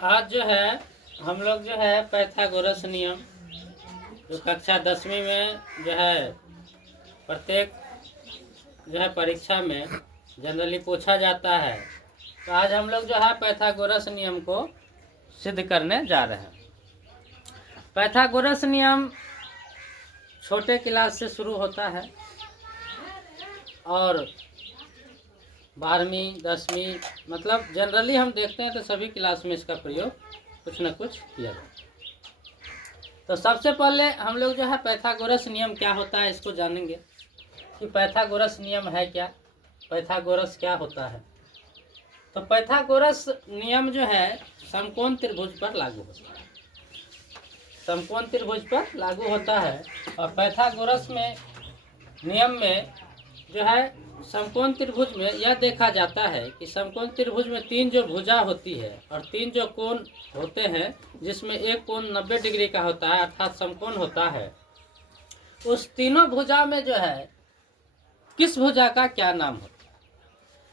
आज जो है हम लोग जो है पाइथागोरस नियम जो कक्षा 10वीं में जो है प्रत्येक जो है परीक्षा में जनरली पूछा जाता है। तो आज हम लोग जो है पाइथागोरस नियम को सिद्ध करने जा रहे हैं। पाइथागोरस नियम छोटे क्लास से शुरू होता है और 12वीं 10वीं मतलब जनरली हम देखते हैं तो सभी क्लास में इसका प्रयोग कुछ न कुछ किया जाता है। तो सबसे पहले हम लोग जो है पाइथागोरस नियम क्या होता है इसको जानेंगे कि पाइथागोरस नियम है क्या, पाइथागोरस क्या होता है। तो पाइथागोरस नियम जो है समकोण त्रिभुज पर लागू होता है, समकोण त्रिभुज पर लागू होता है। और पाइथागोरस में नियम में जो है समकोण त्रिभुज में यह देखा जाता है कि समकोण त्रिभुज में तीन जो भुजा होती है और तीन जो कोण होते हैं जिसमें एक कोण 90 डिग्री का होता है अर्थात समकोण होता है, उस तीनों भुजा में जो है किस भुजा का क्या नाम होता है।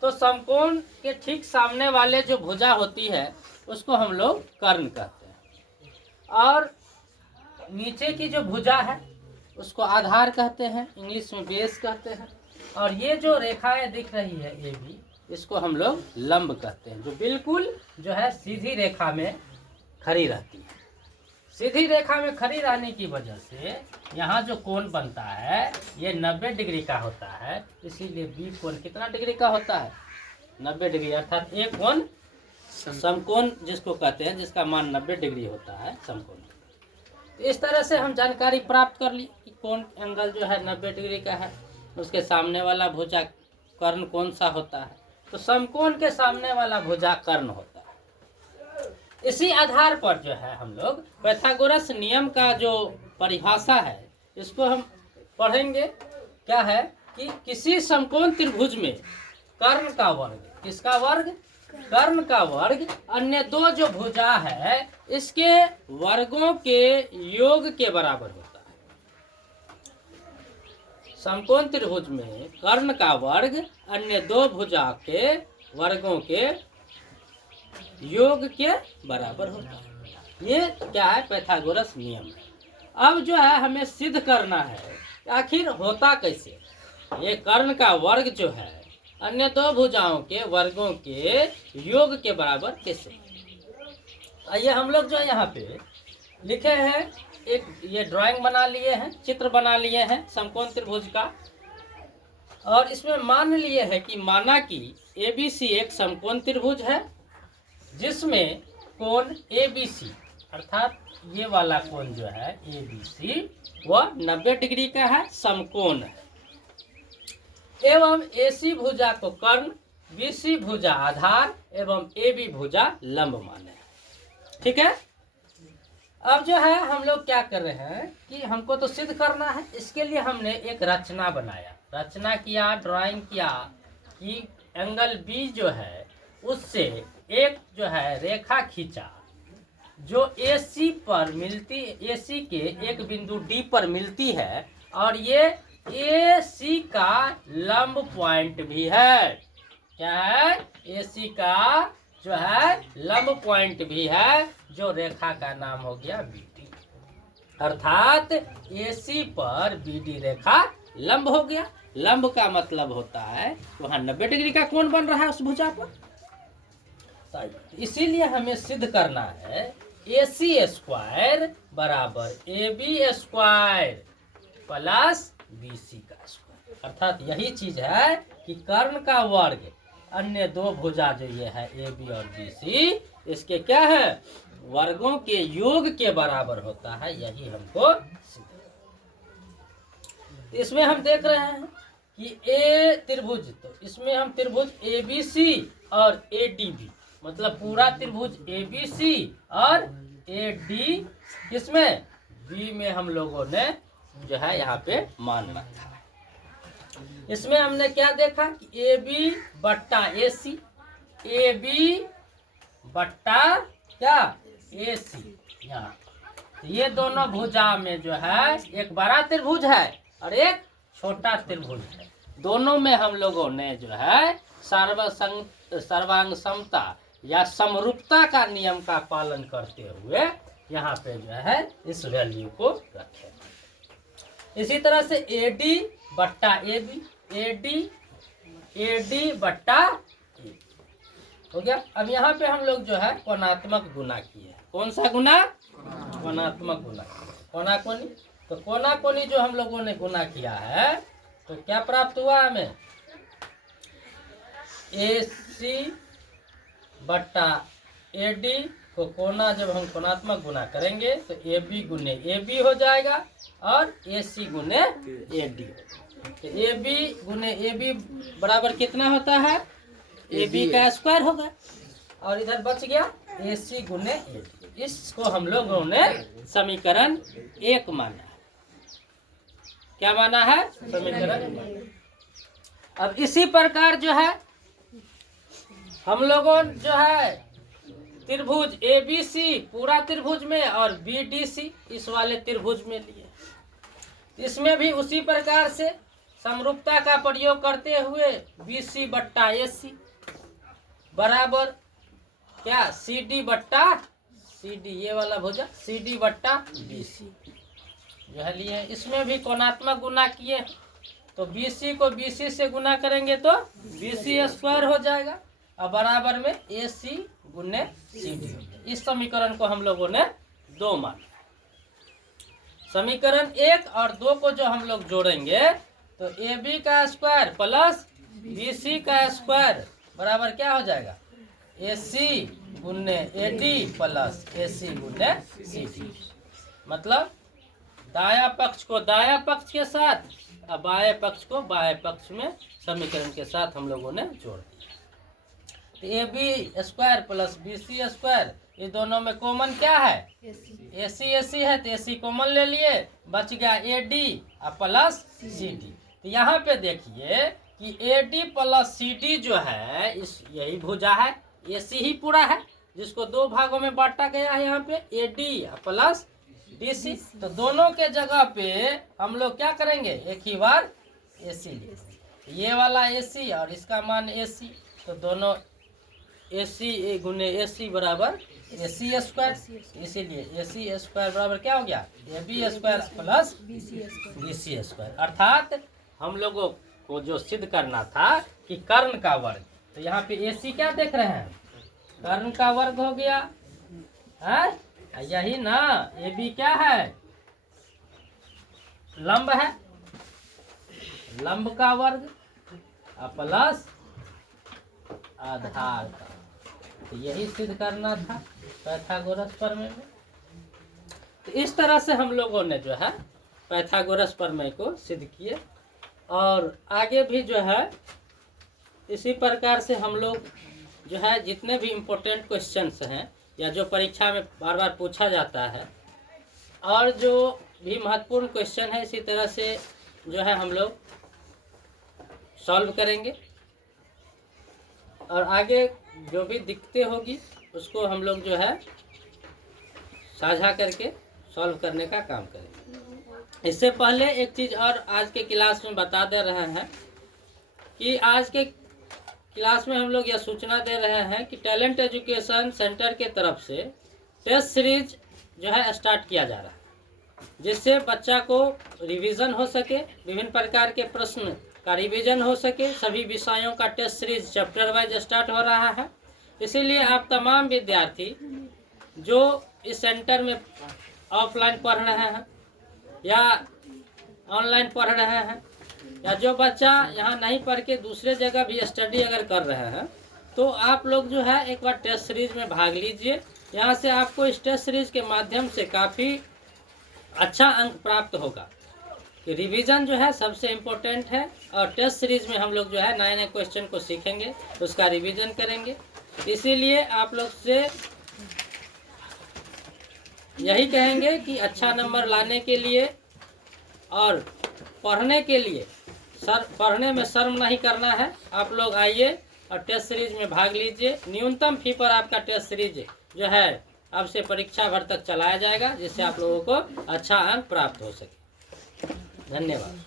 तो समकोण के ठीक सामने वाले जो भुजा होती है उसको हम लोग कर्ण कहते हैं और नीचे की जो भुजा है उसको आधार कहते हैं, इंग्लिश में बेस कहते हैं। और ये जो रेखाएं दिख रही है ये भी, इसको हम लोग लंब कहते हैं, जो बिल्कुल जो है सीधी रेखा में खड़ी रहती है। सीधी रेखा में खड़ी रहने की वजह से यहाँ जो कोण बनता है ये 90 डिग्री का होता है, इसीलिए बी कोण कितना डिग्री का होता है 90 डिग्री, अर्थात एक कोण समकोण जिसको कहते हैं जिसका मान 90 डिग्री होता है समकोण। तो इस तरह से हम जानकारी प्राप्त कर ली कि कौन एंगल जो है 90 डिग्री का है, उसके सामने वाला भुजा कर्ण कौन सा होता है। तो समकोण के सामने वाला भुजा कर्ण होता है। इसी आधार पर जो है हम लोग पाइथागोरस नियम का जो परिभाषा है इसको हम पढ़ेंगे। क्या है कि किसी समकोण त्रिभुज में कर्ण का वर्ग, किसका वर्ग, कर्ण का वर्ग अन्य दो जो भुजा है इसके वर्गों के योग के बराबर होता है। समकोण त्रिभुज में कर्ण का वर्ग अन्य दो भुजा के वर्गों के योग के बराबर होता है। ये क्या है पाइथागोरस नियम है। अब जो है हमें सिद्ध करना है आखिर होता कैसे। ये कर्ण का वर्ग जो है अन्य दो भुजाओं के वर्गों के योग के बराबर कैसे। आइए हम लोग जो यहाँ पे लिखे हैं एक ये ड्राइंग बना लिए हैं, चित्र बना लिए हैं समकोण त्रिभुज का, और इसमें मान लिए हैं कि माना कि ABC एक समकोण त्रिभुज है जिसमें कोण ABC अर्थात ये वाला कोण जो है ABC वह 90 डिग्री का है, समकोण है। एवं AC भुजा को कर्ण, BC भुजा आधार एवं AB भुजा लंब माने। ठीक है। अब जो है हम लोग क्या कर रहे हैं कि हमको तो सिद्ध करना है, इसके लिए हमने एक रचना बनाया, रचना किया, ड्राइंग किया कि एंगल B जो है उससे एक जो है रेखा खींचा जो AC पर मिलती, AC के एक बिंदु D पर मिलती है और ये AC का लंब पॉइंट भी है। क्या है, AC का जो है लंब पॉइंट भी है, जो रेखा का नाम हो गया BD, अर्थात AC पर BD रेखा लंब हो गया। लंब का मतलब होता है वहां 90 डिग्री का कोण बन रहा है उस भुजा पर। इसीलिए हमें सिद्ध करना है AC स्क्वायर बराबर AB स्क्वायर प्लस BC का स्क्वायर, अर्थात यही चीज है कि कर्ण का वर्ग अन्य दो भुजा जो ये है AB और BC इसके क्या है वर्गों के योग के बराबर होता है। यही हमको इसमें हम देख रहे हैं कि A त्रिभुज, तो इसमें हम त्रिभुज ABC और ADB मतलब पूरा त्रिभुज ABC और AD किसमें B में हम लोगों ने जो है यहाँ पे मान रखा है। इसमें हमने क्या देखा कि AB बट्टा AC, AB बट्टा क्या AC, यहाँ ये दोनों भुजा में जो है एक बड़ा त्रिभुज है और एक छोटा त्रिभुज है। दोनों में हम लोगों ने जो है सर्वांग समता या समरूपता का नियम का पालन करते हुए यहाँ पे जो है इस वैल्यू को रखें। इसी तरह से AD बट्टा AB, AD बट्टा AB हो गया। अब यहाँ पे हम लोग जो है कोणात्मक गुना किए। कौन सा गुना? कोणात्मक गुना। कोना कोनी, तो कोना कोनी जो हम लोगों ने गुना किया है तो क्या प्राप्त हुआ हमें? AC बट्टा AD को कोना जब हम कोणात्मक गुना करेंगे तो AB गुने AB हो जाएगा और AC गुने AD। तो AB गुने AB बराबर कितना होता है? AB का स्क्वायर होगा और इधर बच गया AC गुने AD। इसको हम लोगों ने समीकरण 1 माना है। क्या माना है? समीकरण। अब इसी प्रकार जो है हम लोगों जो है त्रिभुज ABC पूरा त्रिभुज में और BDC इस वाले त्रिभुज में लिए, इसमें भी उसी प्रकार से समरूपता का प्रयोग करते हुए BC बट्टा AC बराबर क्या? CD बट्टा CD, ये वाला भुजा CD बट्टा BC जो है लिए। इसमें भी कोणात्मक गुना किए तो BC को BC से गुना करेंगे तो BC स्क्वायर हो जाएगा और बराबर में AC गुने CD। इस समीकरण को हम लोगों ने 2 माना। समीकरण 1 और 2 को जो हम लोग जोड़ेंगे तो AB का स्क्वायर प्लस BC का स्क्वायर बराबर क्या हो जाएगा? AC गुने AD प्लस AC गुने CD। मतलब दाया पक्ष को दाया पक्ष के साथ और बाएं पक्ष को बाएं पक्ष में समीकरण के साथ हम लोगों ने जोड़ दिया। तो AB square plus BC square, ये दोनों में कॉमन क्या है? AC है तो AC कॉमन ले लिए, बच गया AD और प्लस CD। तो यहाँ पे देखिए कि AD प्लस CD जो है इस यही भुजा है, AC ही पूरा है जिसको 2 भागों में बांटा गया है। यहाँ पे AD प्लस DC, तो दोनों के जगह पे हम लोग क्या करेंगे? एक ही बार AC लिखेंगे। ये वाला AC और इसका मान AC, तो दोनों AC गुने AC बराबर AC स्क्वायर। इसीलिए AC स्क्वायर बराबर क्या हो गया? AB square plus BC square. अर्थात हम लोगों को जो सिद्ध करना था कि कर्ण का वर्ग, तो यहाँ पे AC क्या देख रहे हैं? कर्ण का वर्ग हो गया है, यही ना। AB क्या है? लंब है, लंब का वर्ग प्लस आधार का। तो यही सिद्ध करना था पाइथागोरस प्रमेय में। तो इस तरह से हम लोगों ने जो है पाइथागोरस प्रमेय को सिद्ध किए और आगे भी जो है इसी प्रकार से हम लोग जो है जितने भी इम्पोर्टेंट क्वेश्चंस हैं या जो परीक्षा में बार बार पूछा जाता है और जो भी महत्वपूर्ण क्वेश्चन है इसी तरह से जो है हम लोग सॉल्व करेंगे और आगे जो भी दिक्कतें होगी उसको हम लोग जो है साझा करके सॉल्व करने का काम करेंगे। इससे पहले एक चीज़ और आज के क्लास में बता दे रहे हैं कि आज के क्लास में हम लोग यह सूचना दे रहे हैं कि टैलेंट एजुकेशन सेंटर के तरफ से टेस्ट सीरीज जो है स्टार्ट किया जा रहा है, जिससे बच्चा को रिवीजन हो सके, विभिन्न प्रकार के प्रश्न का रिवीजन हो सके। सभी विषयों का test series chapter wise start हो रहा है। इसीलिए आप तमाम विद्यार्थी जो इस सेंटर में ऑफलाइन पढ़ रहे हैं या ऑनलाइन पढ़ रहे हैं या जो बच्चा यहाँ नहीं पढ़ के दूसरे जगह भी स्टडी अगर कर रहे हैं तो आप लोग जो है एक बार टेस्ट सीरीज में भाग लीजिए। यहाँ से आपको इस टेस्ट सीरीज के माध्यम से काफ़ी अच्छा अंक प्राप्त होगा। कि रिवीजन जो है सबसे इम्पोर्टेंट है और टेस्ट सीरीज में हम लोग जो है नए नए क्वेश्चन को सीखेंगे, उसका रिवीजन करेंगे। इसीलिए आप लोग से यही कहेंगे कि अच्छा नंबर लाने के लिए और पढ़ने के लिए पढ़ने में शर्म नहीं करना है। आप लोग आइए और टेस्ट सीरीज में भाग लीजिए। न्यूनतम फी पर आपका टेस्ट सीरीज जो है अब से परीक्षा भर तक चलाया जाएगा, जिससे आप लोगों को अच्छा अंक प्राप्त हो सके। धन्यवाद।